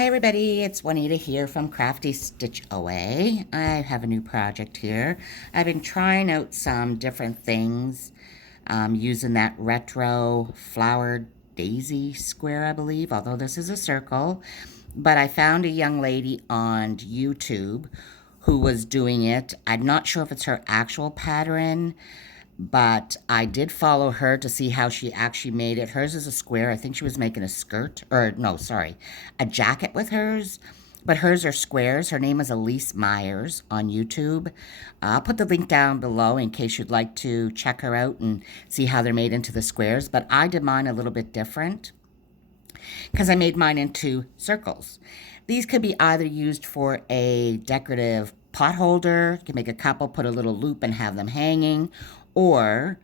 Hi everybody, it's Juanita here from Crafty Stitch Away. I have a new project here. I've been trying out some different things using that retro flowered daisy square, I believe, although this is a circle. But I found a young lady on YouTube who was doing it. I'm not sure if it's her actual pattern, but I did follow her to see how she actually made it. Hers is a square. I think she was making a skirt, or no, sorry, a jacket with hers. But hers are squares. Her name is Elise Myers on YouTube. I'll put the link down below in case you'd like to check her out and see how they're made into the squares. But I did mine a little bit different because I made mine into circles. These could be either used for a decorative pot holder. You can make a couple, put a little loop and have them hanging. Or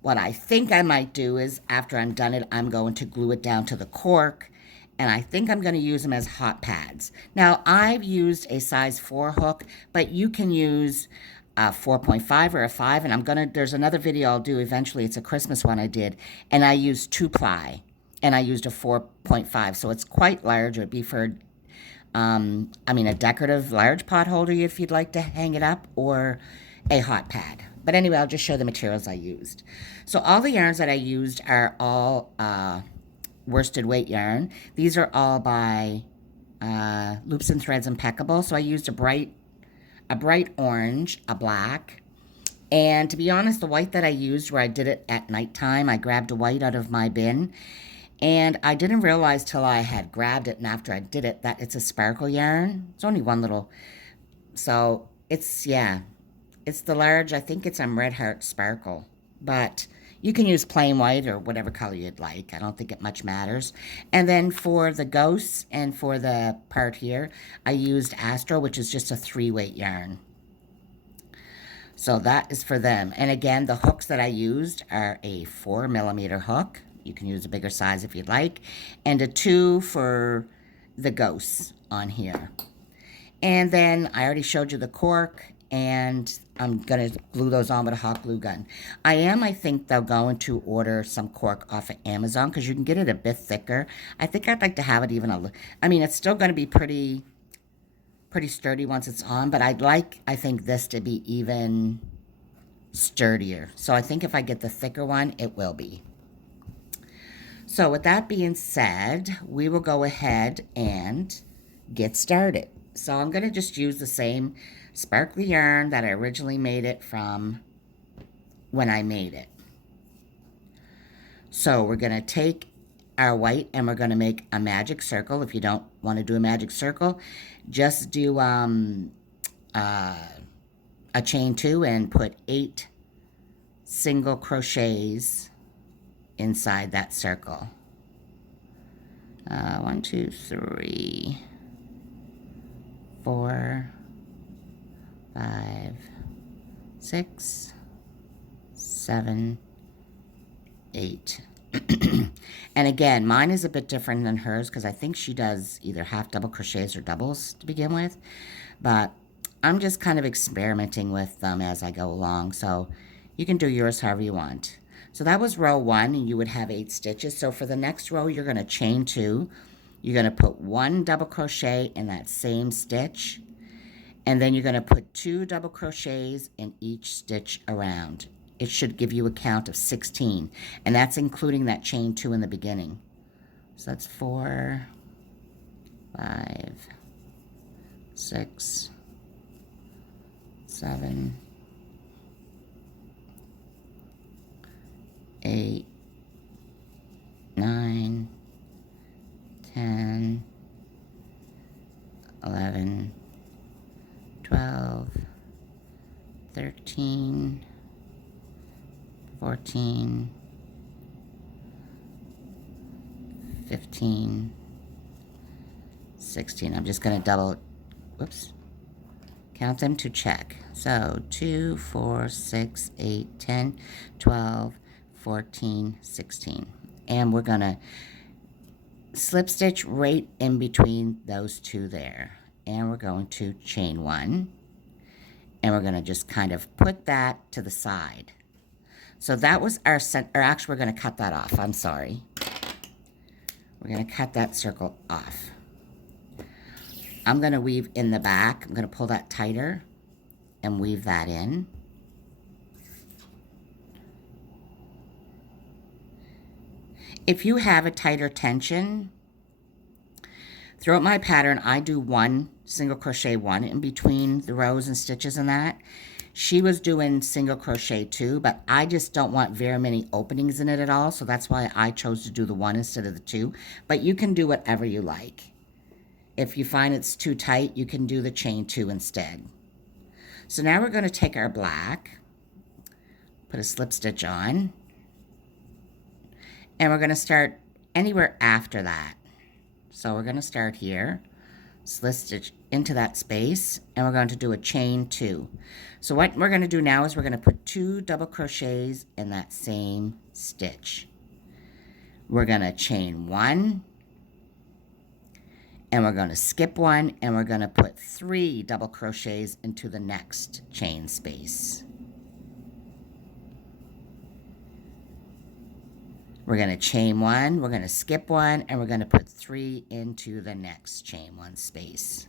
what I think I might do is after I'm done it, I'm going to glue it down to the cork. And I think I'm going to use them as hot pads. Now, I've used a size 4 hook, but you can use a 4.5 or a 5. And there's another video I'll do eventually. It's a Christmas one I did. And I used 2-ply. And I used a 4.5. So it's quite large. It would be for a decorative large pot holder if you'd like to hang it up, or a hot pad. But anyway, I'll just show the materials I used. So all the yarns that I used are all worsted weight yarn. These are all by Loops and Threads Impeccable. So I used a bright orange, a black, and to be honest, the white that I used where I did it at nighttime, I grabbed a white out of my bin. And I didn't realize till I had grabbed it and after I did it that it's a sparkle yarn. It's only one little, so it's the large, I think it's Red Heart Sparkle. But you can use plain white or whatever color you'd like. I don't think it much matters. And then for the ghosts and for the part here, I used Astro, which is just a 3-weight yarn. So that is for them. And again, the hooks that I used are a 4mm hook. You can use a bigger size if you'd like. And a 2 for the ghosts on here. And then I already showed you the cork. And I'm going to glue those on with a hot glue gun. I think, though, going to order some cork off of Amazon because you can get it a bit thicker. I think I'd like to have it even it's still going to be pretty sturdy once it's on. But I think this to be even sturdier. So I think if I get the thicker one, it will be. So with that being said, we will go ahead and get started. So I'm going to just use the same sparkly yarn that I originally made it from when I made it. So we're going to take our white and we're going to make a magic circle. If you don't want to do a magic circle, just do a chain 2 and put 8 single crochets inside that circle. 1, 2, 3, 4, 5, 6, 7, 8. And again, mine is a bit different than hers because I think she does either half double crochets or doubles to begin with. But I'm just kind of experimenting with them as I go along. So you can do yours however you want. So that was row 1, and you would have 8 stitches. So for the next row, you're going to chain 2. You're going to put 1 double crochet in that same stitch. And then you're going to put 2 double crochets in each stitch around. It should give you a count of 16. And that's including that chain 2 in the beginning. So that's 4, 5, 6, 7, 8, 9, 10, 11, 12, 13, 14, 15, 16. I'm just going to count them to check. So 2, 4, 6, 8, 10, 12, 14, 16. And we're going to slip stitch right in between those 2 there. And we're going to chain 1. And we're going to just kind of put that to the side. So that was our actually we're going to cut that off. I'm sorry. We're going to cut that circle off. I'm going to weave in the back. I'm going to pull that tighter and weave that in. If you have a tighter tension, throughout my pattern, I do one single crochet, one in between the rows and stitches and that. She was doing single crochet too, but I just don't want very many openings in it at all, so that's why I chose to do the one instead of the two. But you can do whatever you like. If you find it's too tight, you can do the chain two instead. So now we're going to take our black, put a slip stitch on, and we're going to start anywhere after that. So we're going to start here, slip stitch into that space, and we're going to do a chain two. So what we're going to do now is we're going to put 2 double crochets in that same stitch. We're going to chain 1, and we're going to skip 1, and we're going to put 3 double crochets into the next chain space. We're going to chain 1, we're going to skip 1, and we're going to put 3 into the next chain 1 space.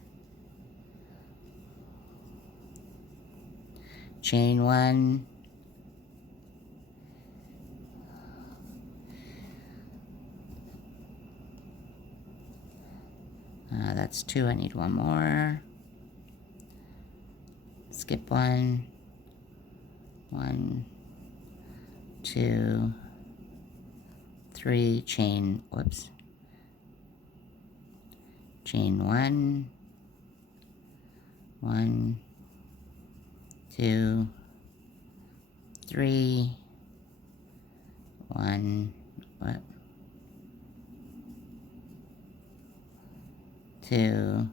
Chain 1, that's 2, I need 1 more. Skip 1, 1, 2, 3, chain, whoops, chain 1, 1, 2, 3, 1, what? 2,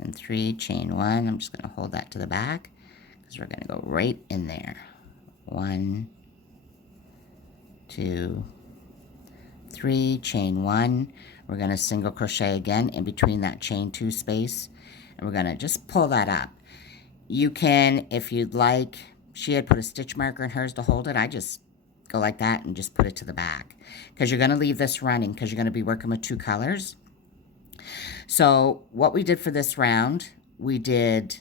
and 3, chain 1. I'm just going to hold that to the back because we're going to go right in there. 1, 2, 3, chain 1. We're going to single crochet again in between that chain 2 space, and we're going to just pull that up. You can, if you'd like, she had put a stitch marker in hers to hold it. I just go like that and just put it to the back because you're going to leave this running because you're going to be working with 2 colors. So what we did for this round, we did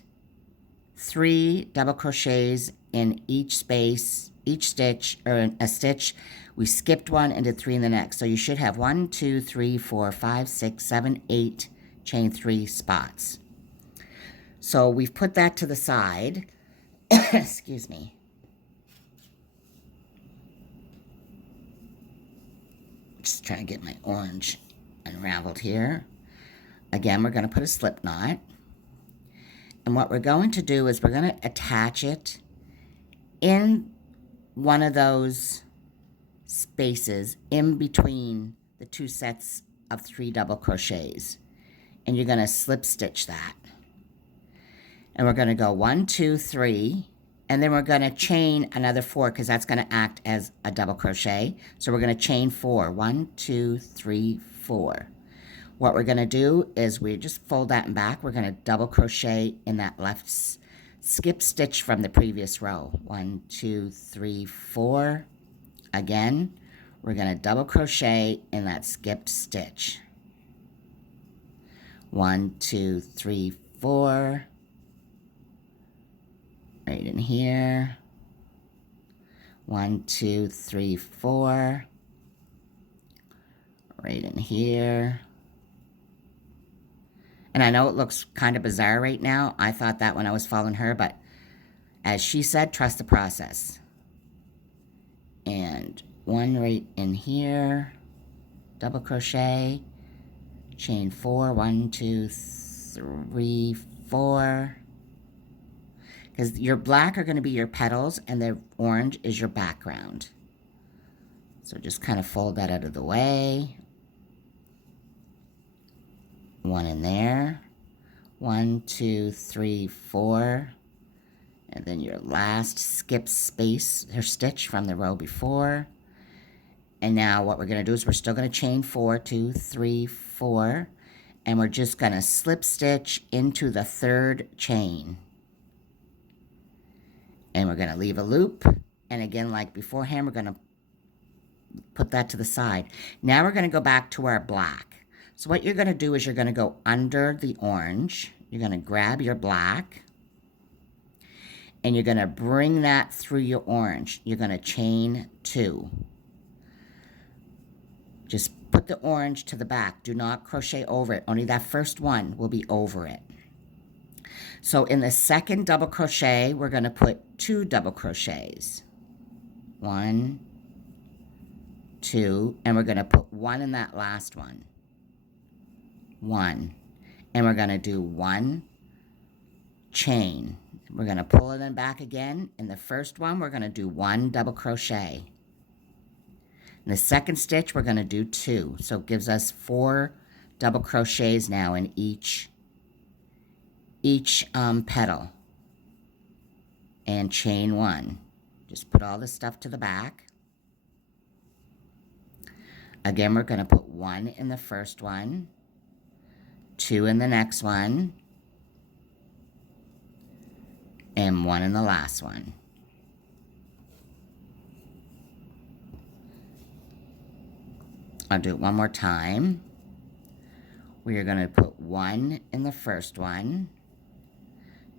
3 double crochets in each space, each stitch, or a stitch. We skipped 1 and did 3 in the next. So you should have 1, 2, 3, 4, 5, 6, 7, 8 chain 3 spots. So we've put that to the side. Excuse me. Just trying to get my orange unraveled here. Again, we're going to put a slip knot. And what we're going to do is we're going to attach it in one of those spaces in between the 2 sets of 3 double crochets. And you're going to slip stitch that. And we're going to go 1, 2, 3, and then we're going to chain another 4 because that's going to act as a double crochet. So we're going to chain 4. 1, 2, 3, 4. What we're going to do is we just fold that in back. We're going to double crochet in that left skip stitch from the previous row. 1, 2, 3, 4. Again, we're going to double crochet in that skip stitch. 1, 2, 3, 4. Right in here. 1, 2, 3, 4. Right in here. And I know it looks kind of bizarre right now. I thought that when I was following her, but as she said, trust the process. And 1 right in here. Double crochet. Chain 4. 1, 2, 3, 4. Because your black are going to be your petals and the orange is your background. So just kind of fold that out of the way. 1 in there. 1, 2, 3, 4. And then your last skip space or stitch from the row before. And now what we're going to do is we're still going to chain 4, 2, 3, 4. And we're just going to slip stitch into the 3rd chain. And we're going to leave a loop. And again, like beforehand, we're going to put that to the side. Now we're going to go back to our black. So what you're going to do is you're going to go under the orange. You're going to grab your black, and you're going to bring that through your orange. You're going to chain 2. Just put the orange to the back. Do not crochet over it. Only that first one will be over it. So in the second double crochet, we're going to put 2 double crochets. 1, 2, and we're going to put 1 in that last one. 1, and we're going to do 1 chain. We're going to pull it in back again. In the first one, we're going to do 1 double crochet. In the second stitch, we're going to do 2. So it gives us 4 double crochets now in each petal. And chain 1. Just put all this stuff to the back. Again, we're going to put 1 in the first one, 2 in the next one, and 1 in the last one. I'll do it one more time. We are going to put 1 in the first one,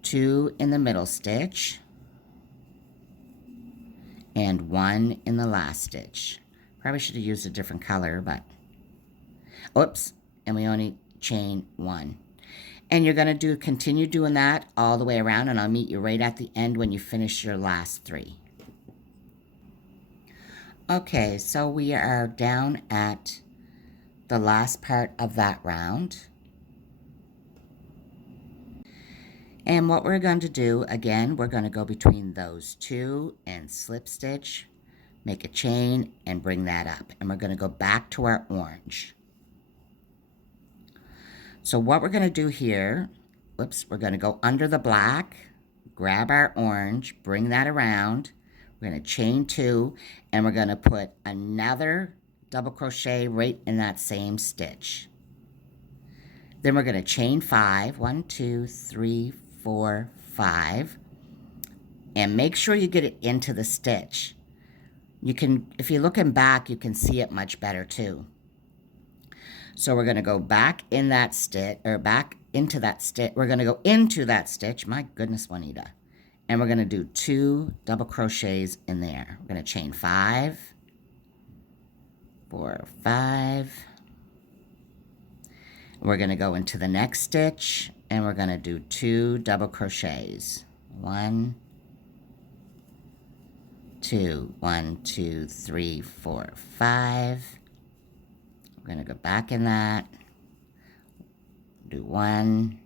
2 in the middle stitch, and 1 in the last stitch. Probably should have used a different color, but oops, and we only chain 1. And you're going to continue doing that all the way around, and I'll meet you right at the end when you finish your last 3. Okay, so we are down at the last part of that round. And what we're going to do, again, we're going to go between those 2 and slip stitch, make a chain, and bring that up. And we're going to go back to our orange. So what we're going to do here, whoops, we're going to go under the black, grab our orange, bring that around. We're going to chain 2, and we're going to put another double crochet right in that same stitch. Then we're going to chain 5, 1, 2, 3, 4, 5, and make sure you get it into the stitch. You can, if you're looking back, you can see it much better too. So we're going to go back in that stitch, or back into that stitch. We're going to go into that stitch. My goodness, Juanita. And we're going to do 2 double crochets in there. We're going to chain 5, 4, 5. We're going to go into the next stitch, and we're going to do 2 double crochets. 1, 2, 1, 2, 3, 4, 5. We're going to go back in that, do 1,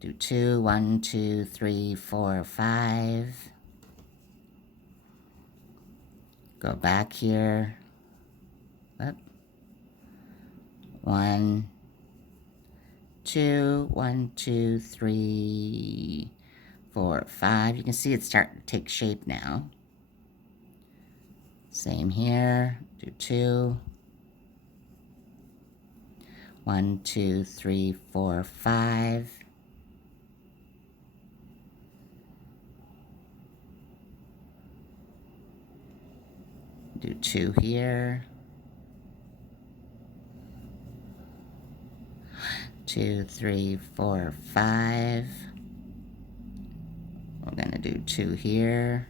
do 2, 1, 2, 3, 4, 5. Go back here. Up. 1, 2, 1, 2, 3, 4, 5. You can see it's starting to take shape now. Same here. Do 2. 1, 2, 3, 4, 5. Do 2 here. 2, 3, 4, 5. We're going to do 2 here.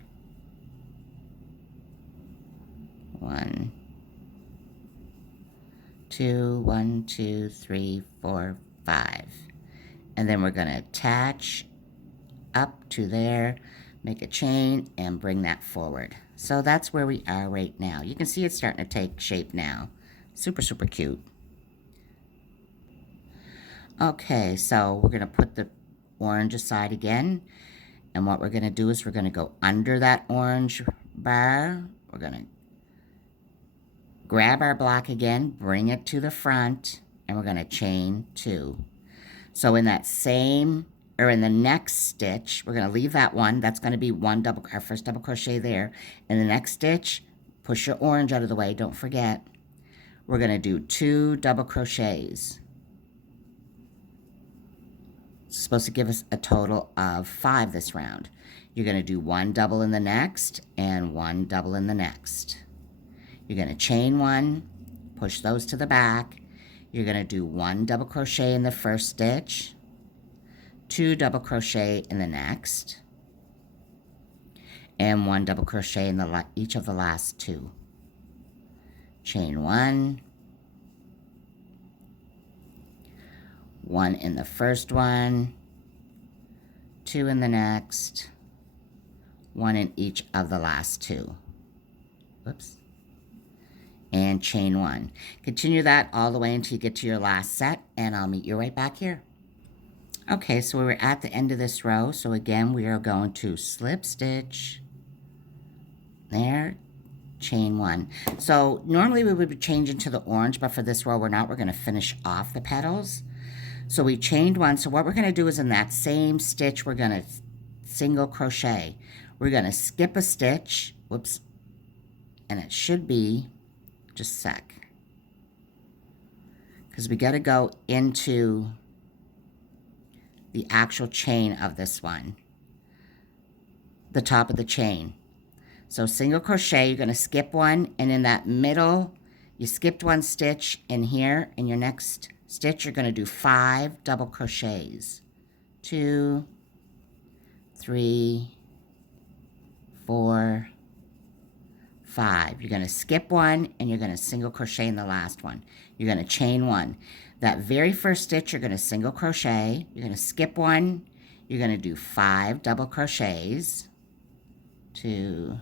1, 2, 1, 2, 3, 4, 5. And then we're going to attach up to there, make a chain, and bring that forward. So that's where we are right now. You can see it's starting to take shape now. Super, super cute. Okay, so we're going to put the orange aside again. And what we're going to do is we're going to go under that orange bar. We're going to grab our block again, bring it to the front, and we're going to chain 2. So in that same, or in the next stitch, we're going to leave that one. That's going to be our first double crochet there. In the next stitch, push your orange out of the way, don't forget. We're going to do 2 double crochets. It's supposed to give us a total of 5 this round. You're going to do 1 double in the next and 1 double in the next. You're going to chain 1, push those to the back. You're going to do 1 double crochet in the first stitch, 2 double crochet in the next, and 1 double crochet in each of the last 2. Chain 1, 1 in the first one, 2 in the next, 1 in each of the last 2. Whoops. And chain 1. Continue that all the way until you get to your last set, and I'll meet you right back here. Okay, so we're at the end of this row, so again we are going to slip stitch, there, chain 1. So normally we would be changing to the orange, but for this row we're not. We're going to finish off the petals. So we chained 1, so what we're going to do is in that same stitch we're going to single crochet. We're going to skip a stitch, whoops, and it should be, just a sec, because we got to go into the actual chain of this one, the top of the chain. So single crochet, you're going to skip 1, and in that middle, you skipped 1 stitch, and here in your next stitch, you're going to do 5 double crochets. 2, 3, 4, 5. You're going to skip 1, and you're going to single crochet in the last one. You're going to chain 1. That very first stitch, you're going to single crochet. You're going to skip 1. You're going to do 5 double crochets. 2,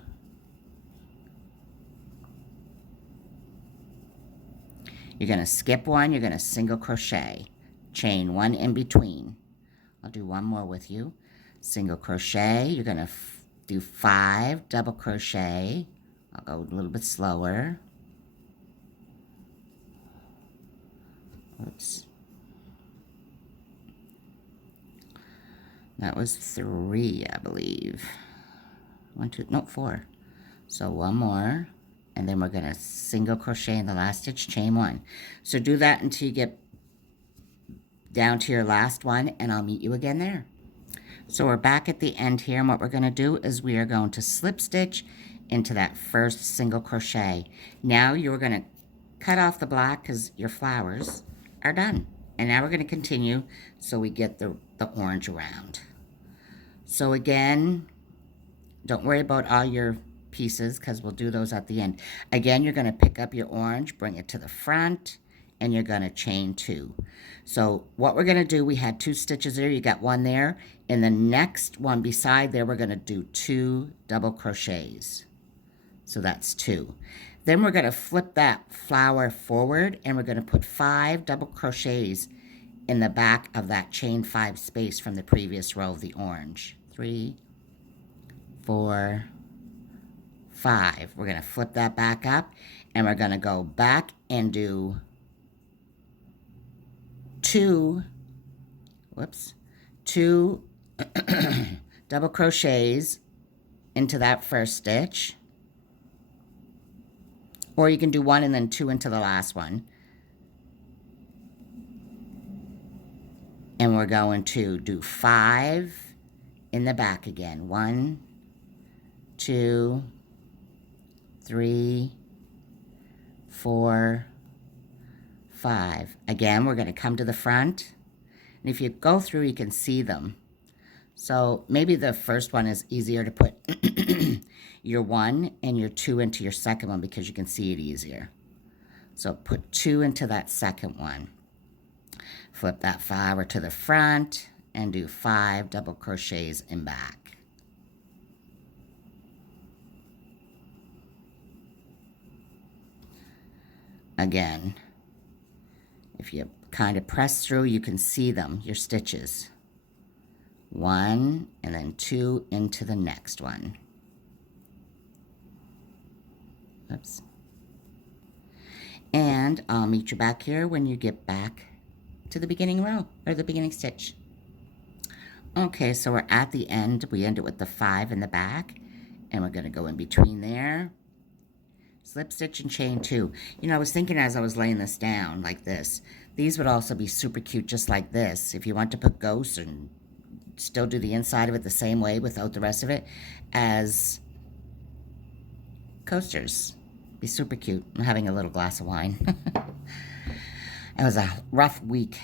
you're going to skip 1. You're going to single crochet. Chain 1 in between. I'll do one more with you. Single crochet. You're going to do 5 double crochet. I'll go a little bit slower. Oops. That was 3, I believe. 1, 2, no, 4. So one more, and then we're going to single crochet in the last stitch, chain 1. So do that until you get down to your last one, and I'll meet you again there. So we're back at the end here, and what we're going to do is we are going to slip stitch into that first single crochet. Now you're going to cut off the black because your flowers are done. And now we're going to continue so we get the orange around. So again, don't worry about all your pieces because we'll do those at the end. Again, you're going to pick up your orange, bring it to the front, and you're going to chain 2. So what we're going to do, we had 2 stitches there, you got 1 there. In the next one beside there, we're going to do 2 double crochets. So that's 2. Then we're going to flip that flower forward, and we're going to put 5 double crochets in the back of that chain 5 space from the previous row of the orange. 3, 4, 5. We're going to flip that back up, and we're going to go back and do 2 double crochets into that first stitch. Or you can do 1 and then 2 into the last one. And we're going to do 5 in the back again. 1, 2, 3, 4, 5. Again, we're going to come to the front. And if you go through, you can see them. So maybe the first one is easier to put your 1 and your 2 into your second one because you can see it easier. So put 2 into that second one. Flip that flower to the front and do 5 double crochets in back. Again, if you kind of press through, you can see them, your stitches. 1 and then 2 into the next one. Oops. And I'll meet you back here when you get back to the beginning row, or the beginning stitch. Okay, so we're at the end. We end it with the 5 in the back, and we're going to go in between there. Slip stitch and chain 2. You know, I was thinking as I was laying this down like this, these would also be super cute just like this. If you want to put ghosts and still do the inside of it the same way without the rest of it as coasters. Be super cute. I'm having a little glass of wine. It was a rough week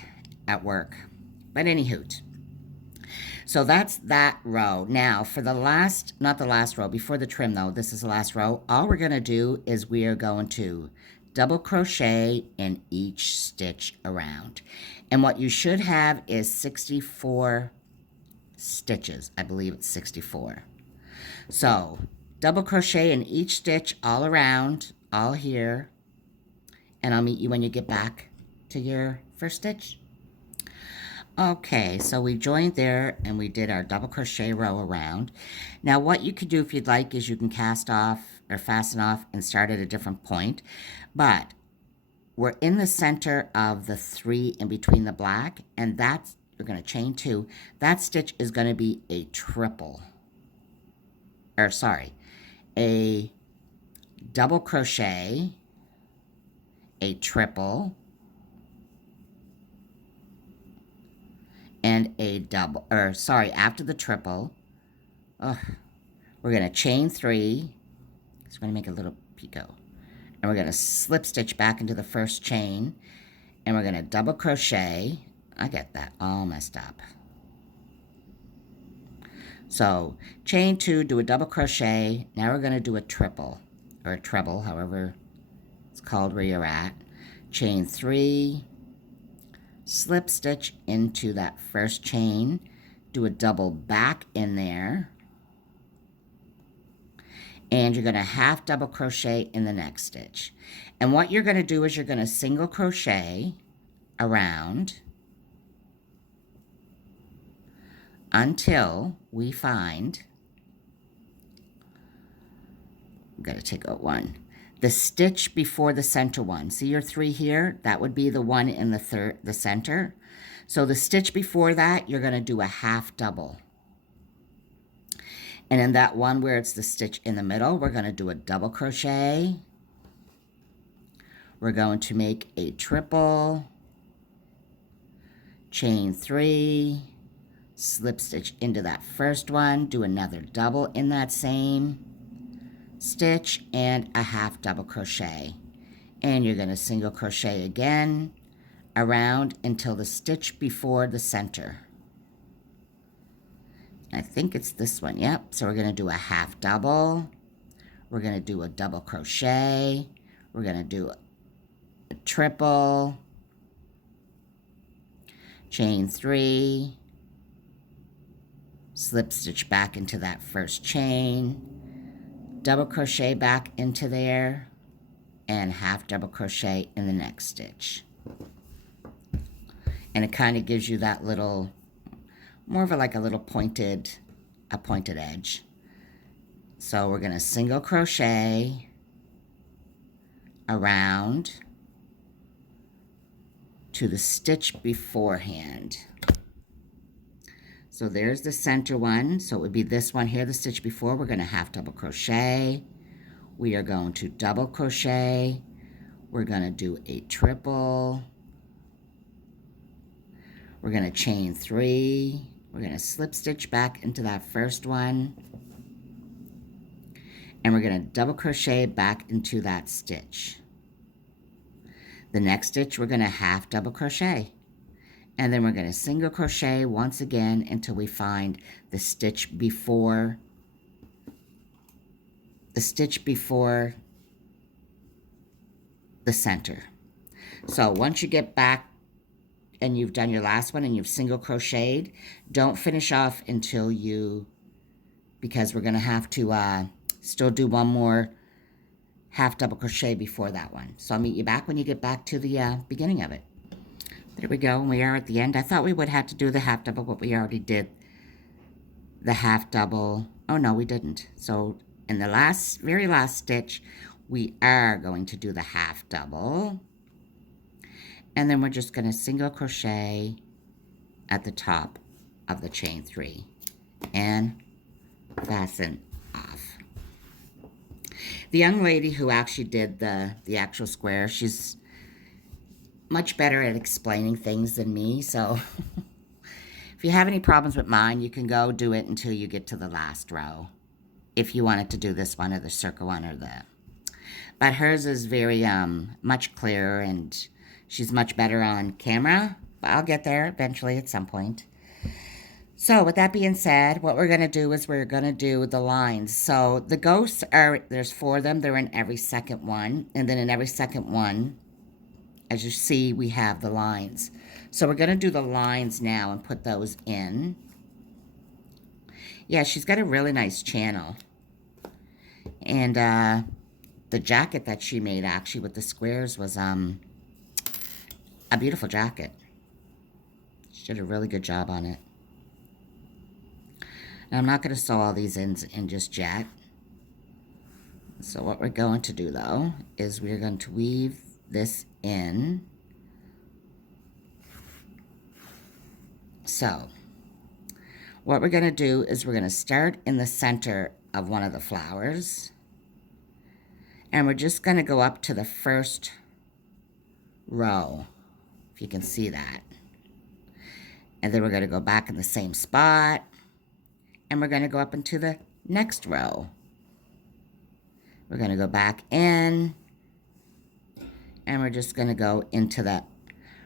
at work. But anywho, so that's that row. Now for the last, not the last row, before the trim though, this is the last row. All we're gonna do is we are going to double crochet in each stitch around. And what you should have is 64 stitches. I believe it's 64. So double crochet in each stitch all around, all here, and I'll meet you when you get back to your first stitch. Okay, so we joined there and we did our double crochet row around. Now what you could do if you'd like is you can cast off or fasten off and start at a different point, but we're in the center of the 3 in between the black, and that's, you're going to chain 2. That stitch is going to be a triple, or sorry, a double crochet, a triple, and a double, or sorry, after the triple, we're going to chain 3, so we're going to make a little picot, and we're going to slip stitch back into the first chain, and we're going to double crochet. I get that all messed up. So chain 2, do a double crochet. Now we're going to do a triple, or a treble, however it's called where you're at. Chain 3, slip stitch into that first chain, do a double back in there, and you're going to half double crochet in the next stitch. And what you're going to do is you're going to single crochet around until we find, we've got to take out one, the stitch before the center one. See your 3 here? That would be the one in the center. So the stitch before that, you're going to do a half double. And in that one where it's the stitch in the middle, we're going to do a double crochet. We're going to make a triple, chain 3, slip stitch into that first one, do another double in that same stitch, and a half double crochet. And you're going to single crochet again around until the stitch before the center. I think it's this one, yep. So we're going to do a half double, we're going to do a double crochet, we're going to do a triple, chain 3, slip stitch back into that first chain, double crochet back into there, and half double crochet in the next stitch. And it kind of gives you that little, more of a, like a little pointed edge. So we're going to single crochet around to the stitch beforehand. So there's the center one. So it would be this one here, the stitch before. We're going to half double crochet. We are going to double crochet. We're going to do a triple. We're going to chain 3. We're going to slip stitch back into that first one. And we're going to double crochet back into that stitch. The next stitch, we're going to half double crochet. And then we're going to single crochet once again until we find the stitch before the center. So once you get back and you've done your last one and you've single crocheted, don't finish off until you, because we're going to have to still do one more half double crochet before that one. So I'll meet you back when you get back to the beginning of it. There we go, and we are at the end. I thought we would have to do the half double, but we already did the half double. Oh no, we didn't. So in the very last stitch, we are going to do the half double. And then we're just going to single crochet at the top of the chain 3 and fasten off. The young lady who actually did the actual square, she's much better at explaining things than me, so if you have any problems with mine, you can go do it until you get to the last row, if you wanted to do this one or the circle one or but hers is very much clearer, and She's much better on camera, but I'll get there eventually at some point. So with that being said, what we're going to do is we're going to do the lines. So the ghosts are, there's 4 of them. They're in every second one. And then in every second one, as you see, we have the lines. So we're going to do the lines now and put those in. Yeah, she's got a really nice channel. And the jacket that she made actually with the squares was a beautiful jacket. She did a really good job on it. Now, I'm not going to sew all these ends in just yet. So what we're going to do, though, is we're going to weave this in. So what we're going to do is we're going to start in the center of one of the flowers. And we're just going to go up to the first row, if you can see that. And then we're going to go back in the same spot. And we're going to go up into the next row. We're going to go back in. And we're just going to go into the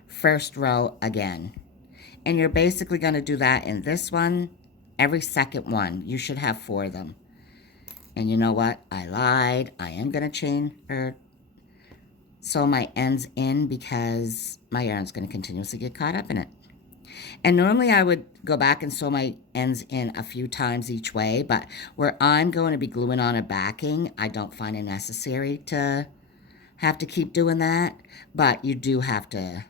first row again. And you're basically going to do that in this one, every second one. You should have 4 of them. And you know what? I lied. I am going to sew my ends in because my yarn's going to continuously get caught up in it. And normally I would go back and sew my ends in a few times each way, but where I'm going to be gluing on a backing, I don't find it necessary to have to keep doing that, but you do have to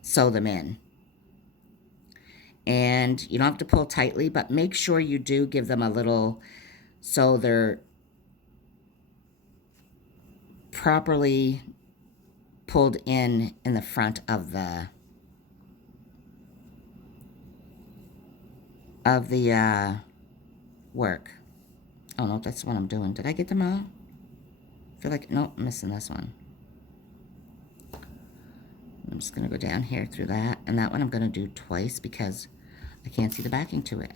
sew them in. And you don't have to pull tightly, but make sure you do give them a little, so they're properly pulled in the front of the work. Oh no, that's what I'm doing. Did I get them all? I feel like, nope, I'm missing this one. I'm just going to go down here through that. And that one I'm going to do twice because I can't see the backing to it.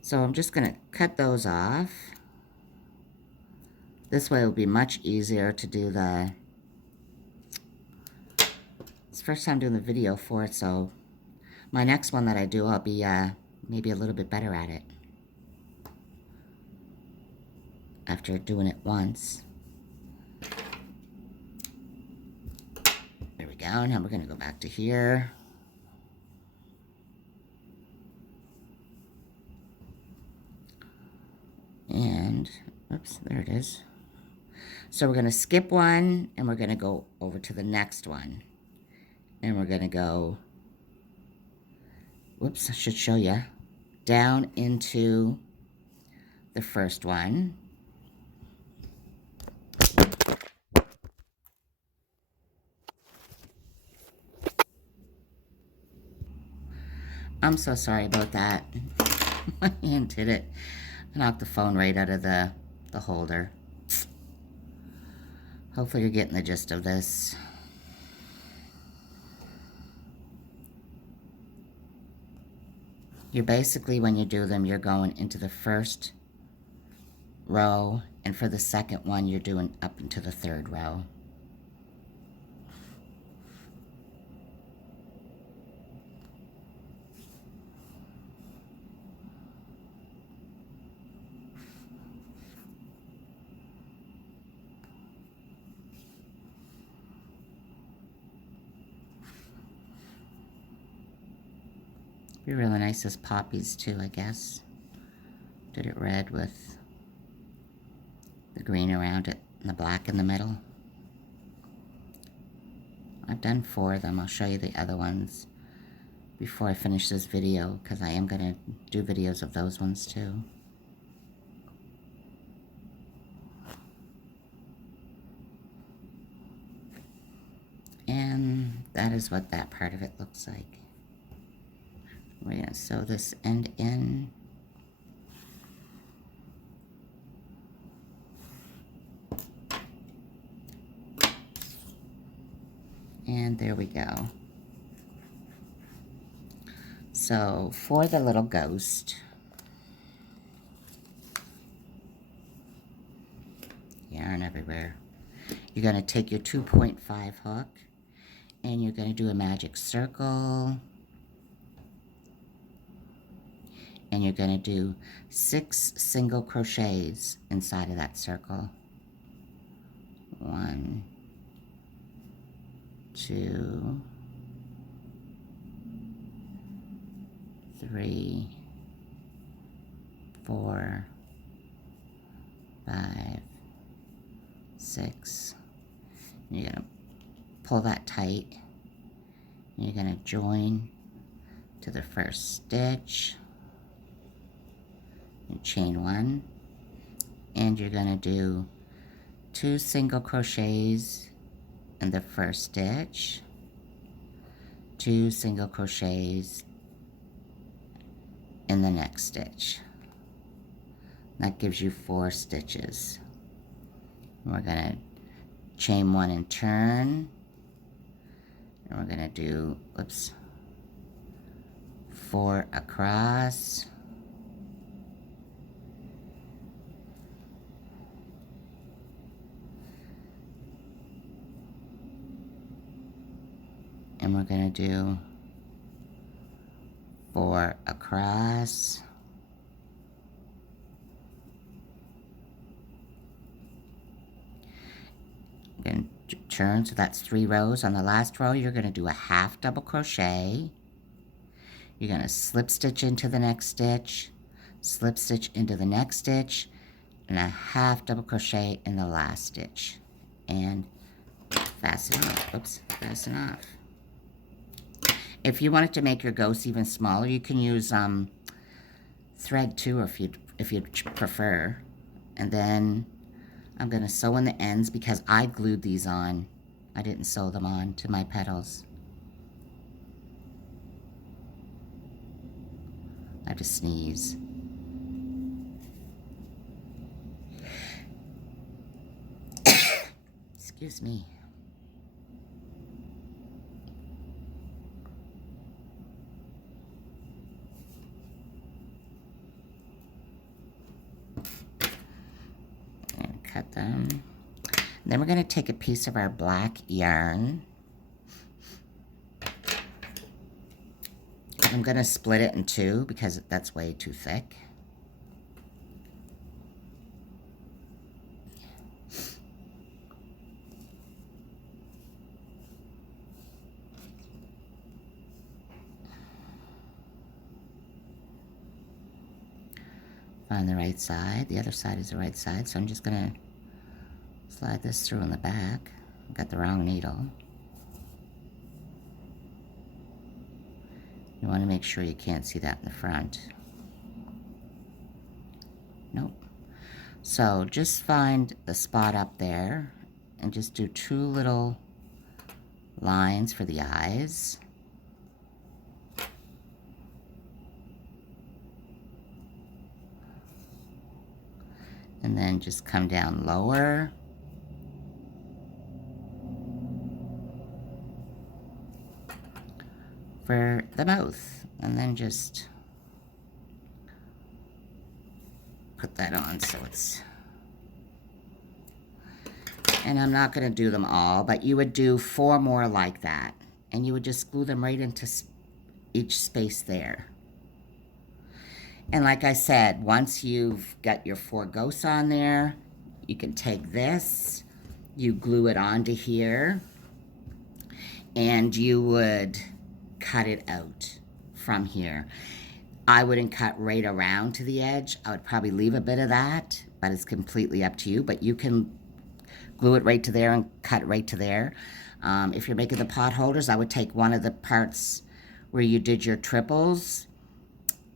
So I'm just going to cut those off. This way it will be much easier to do the... It's the first time doing the video for it, so my next one that I do, I'll be maybe a little bit better at it after doing it once. There we go. Now we're going to go back to here. And, oops, there it is. So we're going to skip one, and we're going to go over to the next one. And we're going to go, whoops, I should show you, down into the first one. I'm so sorry about that. My hand did it. I knocked the phone right out of the holder. Hopefully you're getting the gist of this. You're basically, when you do them, you're going into the first row, and for the second one, you're doing up into the third row. Be really nice as poppies too, I guess. Did it red with the green around it and the black in the middle. I've done 4 of them. I'll show you the other ones before I finish this video, because I am going to do videos of those ones too. And that is what that part of it looks like. We're going to sew this end in. And there we go. So for the little ghost, yarn everywhere. you're going to take your 2.5 hook and you're going to do a magic circle, and you're going to do 6 single crochets inside of that circle. 1, 2, 3, 4, 5, 6. And you're going to pull that tight. And you're going to join to the first stitch. And chain 1. And you're going to do 2 single crochets in the first stitch. 2 single crochets in the next stitch. That gives you 4 stitches. We're going to chain 1 and turn. And we're going to do, 4 across. And we're going to do 4 across. Going to turn, so that's 3 rows. On the last row, you're going to do a half double crochet. You're going to slip stitch into the next stitch, slip stitch into the next stitch, and a half double crochet in the last stitch. And fasten off. Fasten off. If you wanted to make your ghost even smaller, you can use thread too, if you'd prefer. And then I'm going to sew in the ends because I glued these on. I didn't sew them on to my petals. I have to sneeze. Excuse me. Cut them. Then we're going to take a piece of our black yarn. I'm going to split it in 2 because that's way too thick. Find the right side. The other side is the right side, so I'm just going to slide this through in the back. Got the wrong needle. You want to make sure you can't see that in the front. Nope. So just find the spot up there and just do 2 little lines for the eyes. And then just come down lower. For the mouth, and then just put that on so it's, and I'm not going to do them all, but you would do 4 more like that, and you would just glue them right into each space there. And like I said, once you've got your 4 ghosts on there, you can take this, you glue it onto here, and you would cut it out from here. I wouldn't cut right around to the edge. I would probably leave a bit of that, but it's completely up to you. But you can glue it right to there and cut it right to there. If you're making the pot holders, I would take one of the parts where you did your triples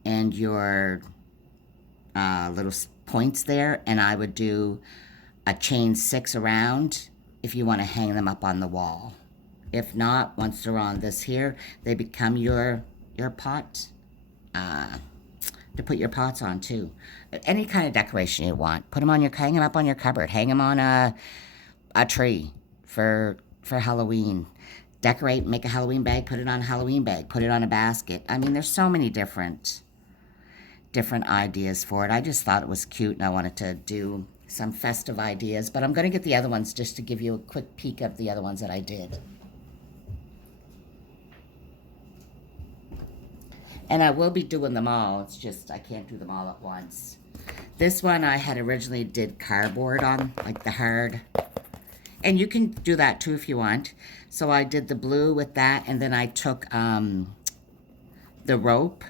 and your little points there, and I would do a chain 6 around if you want to hang them up on the wall. If not, once they're on this here, they become your pot to put your pots on too. Any kind of decoration you want. Put them on hang them up on your cupboard. Hang them on a tree for Halloween. Decorate, make a Halloween bag, put it on a Halloween bag, put it on a basket. I mean, there's so many different ideas for it. I just thought it was cute and I wanted to do some festive ideas, but I'm going to get the other ones just to give you a quick peek of the other ones that I did. And I will be doing them all. It's just I can't do them all at once. This one I had originally did cardboard on, like the hard. And you can do that too if you want. So I did the blue with that, and then I took the rope,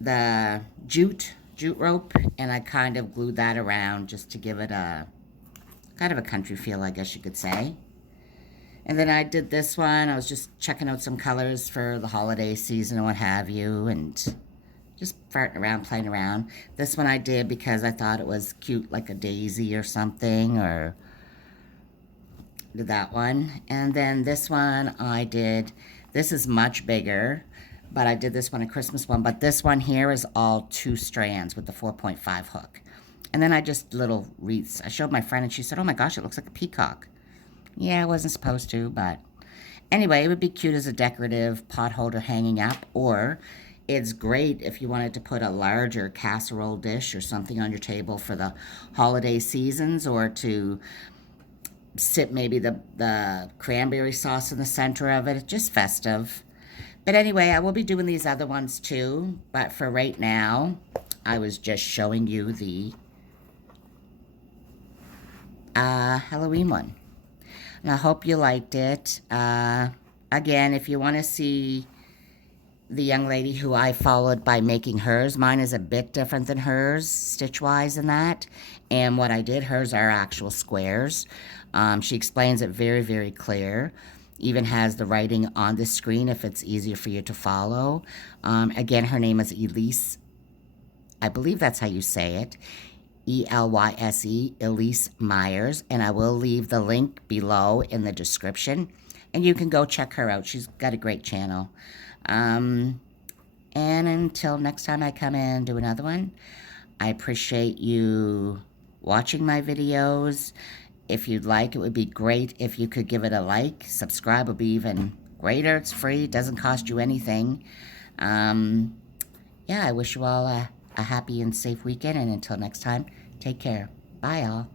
the jute rope, and I kind of glued that around just to give it a kind of a country feel, I guess you could say. And then I did this one. I was just checking out some colors for the holiday season and what have you, and just farting around, playing around. This one I did because I thought it was cute, like a daisy or something, or did that one. And then this one I did, this is much bigger, but I did this one, a Christmas one, but this one here is all 2 strands with the 4.5 hook. And then I just little wreaths. I showed my friend and she said, oh my gosh, it looks like a peacock. Yeah, I wasn't supposed to, but anyway, it would be cute as a decorative pot holder hanging up, or it's great if you wanted to put a larger casserole dish or something on your table for the holiday seasons, or to sit maybe the cranberry sauce in the center of it. It's just festive. But anyway, I will be doing these other ones too, but for right now, I was just showing you the Halloween one. And I hope you liked it. Again, if you want to see the young lady who I followed by making hers, mine is a bit different than hers, stitch-wise and that. And what I did, hers are actual squares. She explains it very, very clear. Even has the writing on the screen if it's easier for you to follow. Again, her name is Elise. I believe that's how you say it. Elyse, Elise Myers, and I will leave the link below in the description, and you can go check her out. She's got a great channel. And until next time I come in and do another one, I appreciate you watching my videos. If you'd like, it would be great if you could give it a like. Subscribe would be even greater. It's free, doesn't cost you anything. Yeah, I wish you all a happy and safe weekend, and until next time, take care. Bye, all.